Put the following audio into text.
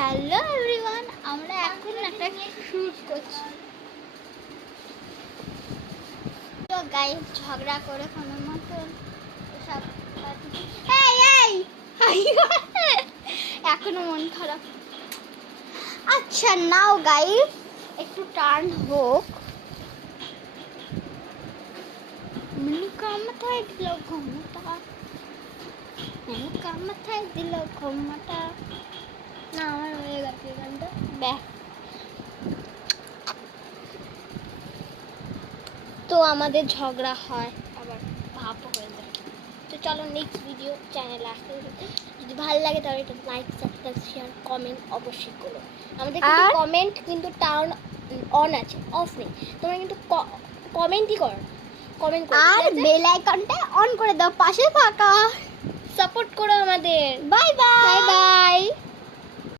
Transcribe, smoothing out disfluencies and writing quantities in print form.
Hello everyone, আমরা এখন একটা শুট করছি। তো গাইস ঝগড়া করে কোনো মতন সব এখনো মন খারাপ। আচ্ছা নাও গাইস একটু টার্ন হোক। মিনুকা মাথায় দিল ঘুমটা, মিনুকা মাথায় দিল ঘুমটা। না আমার হয়ে গেছে গানটা। ব্যাস তো আমাদের ঝগড়া হয় আবার ভাবও হয়ে যায়। তো চলো নেক্সট ভিডিও চ্যানেলে আসতে, যদি ভালো লাগে তাহলে একটা লাইক সাবস্ক্রাইব শেয়ার কমেন্ট অবশ্যই করো। আমাদের কিন্তু কমেন্ট কিন্তু টার্ন অন আছে, অফ নেই। তোমরা কিন্তু কমেন্টই করো, কমেন্ট করো আর বেল আইকনটা অন করে দাও, পাশে থাকা সাপোর্ট করো আমাদের। Bye bye bye bye.